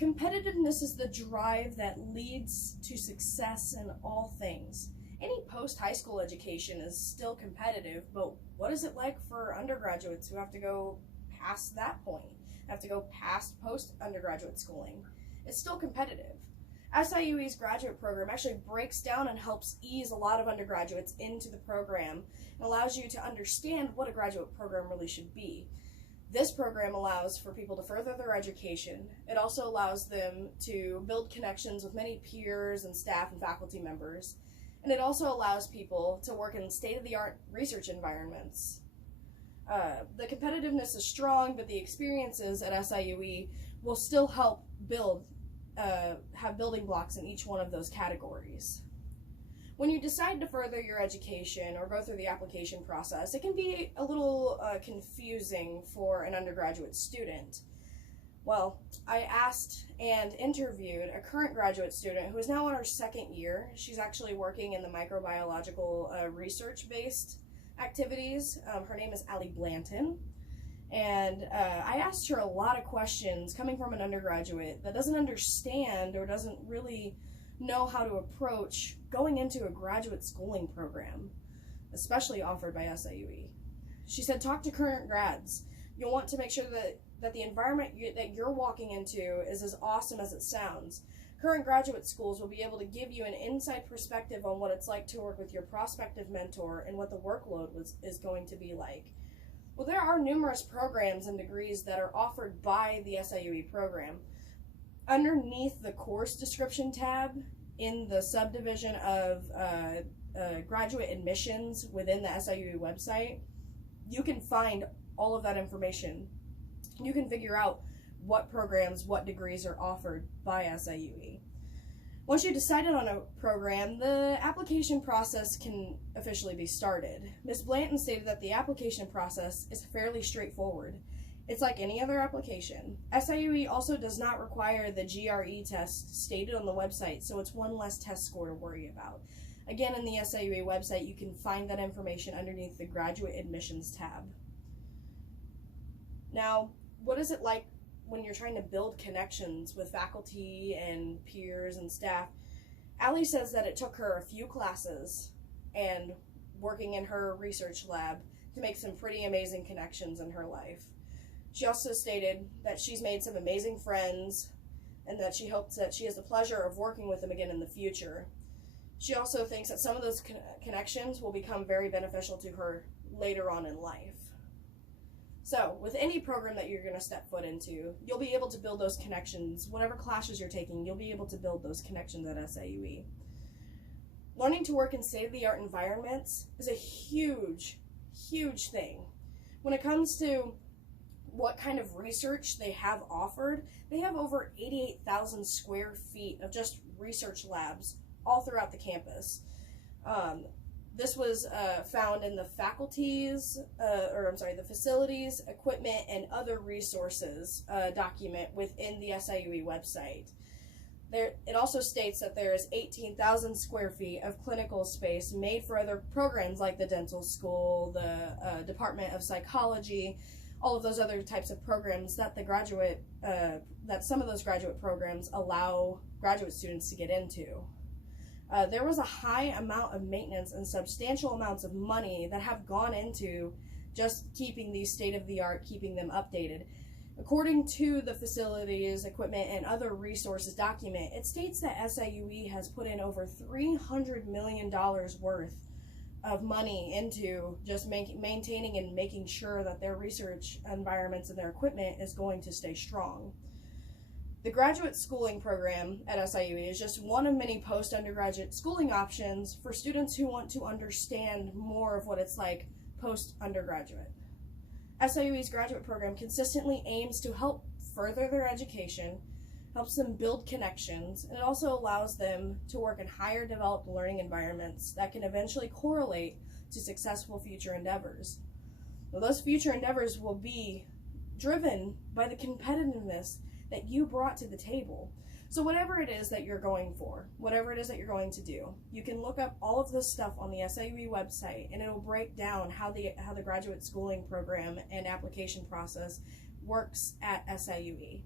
Competitiveness is the drive that leads to success in all things. Any post-high school education is still competitive, but what is it like for undergraduates who have to go past that point, have to go past post-undergraduate schooling? It's still competitive. SIUE's graduate program actually breaks down and helps ease a lot of undergraduates into the program and allows you to understand what a graduate program really should be. This program allows for people to further their education. It also allows them to build connections with many peers and staff and faculty members. And it also allows people to work in state-of-the-art research environments. The competitiveness is strong, but the experiences at SIUE will still help have building blocks in each one of those categories. When you decide to further your education or go through the application process, it can be a little confusing for an undergraduate student. Well, I asked and interviewed a current graduate student who is now on her second year. She's actually working in the microbiological research-based activities. Her name is Allie Blanton. And I asked her a lot of questions coming from an undergraduate that doesn't understand or doesn't really know how to approach going into a graduate schooling program, especially offered by SIUE. She said, talk to current grads. You'll want to make sure that the environment that you're walking into is as awesome as it sounds. Current graduate schools will be able to give you an inside perspective on what it's like to work with your prospective mentor and what the workload is going to be like. Well, there are numerous programs and degrees that are offered by the SIUE program. Underneath the course description tab in the subdivision of graduate admissions within the SIUE website, you can find all of that information. You can figure out what programs, what degrees are offered by SIUE. Once you've decided on a program, the application process can officially be started. Ms. Blanton stated that the application process is fairly straightforward. It's like any other application. SIUE also does not require the GRE test stated on the website, so it's one less test score to worry about. Again, in the SIUE website, you can find that information underneath the Graduate Admissions tab. Now, what is it like when you're trying to build connections with faculty and peers and staff? Allie says that it took her a few classes and working in her research lab to make some pretty amazing connections in her life. She also stated that she's made some amazing friends and that she hopes that she has the pleasure of working with them again in the future. She also thinks that some of those connections will become very beneficial to her later on in life. So, with any program that you're going to step foot into, you'll be able to build those connections. Whatever classes you're taking, you'll be able to build those connections at SIUE. Learning to work in state-of-the-art environments is a huge, huge thing. When it comes to what kind of research they have offered, they have over 88,000 square feet of just research labs all throughout the campus. This was found in the the facilities, equipment, and other resources document within the SIUE website. It also states that there is 18,000 square feet of clinical space made for other programs like the dental school, the Department of Psychology, all of those other types of programs that that some of those graduate programs allow graduate students to get into. There was a high amount of maintenance and substantial amounts of money that have gone into just keeping these state-of-the-art, keeping them updated. According to the facilities, equipment, and other resources document, it states that SIUE has put in over $300 million worth of money into just maintaining and making sure that their research environments and their equipment is going to stay strong. The graduate schooling program at SIUE is just one of many post-undergraduate schooling options for students who want to understand more of what it's like post-undergraduate. SIUE's graduate program consistently aims to help further their education, helps them build connections, and it also allows them to work in higher developed learning environments that can eventually correlate to successful future endeavors. Now, those future endeavors will be driven by the competitiveness that you brought to the table. So whatever it is that you're going for, whatever it is that you're going to do, you can look up all of this stuff on the SIUE website, and it'll break down how the graduate schooling program and application process works at SIUE.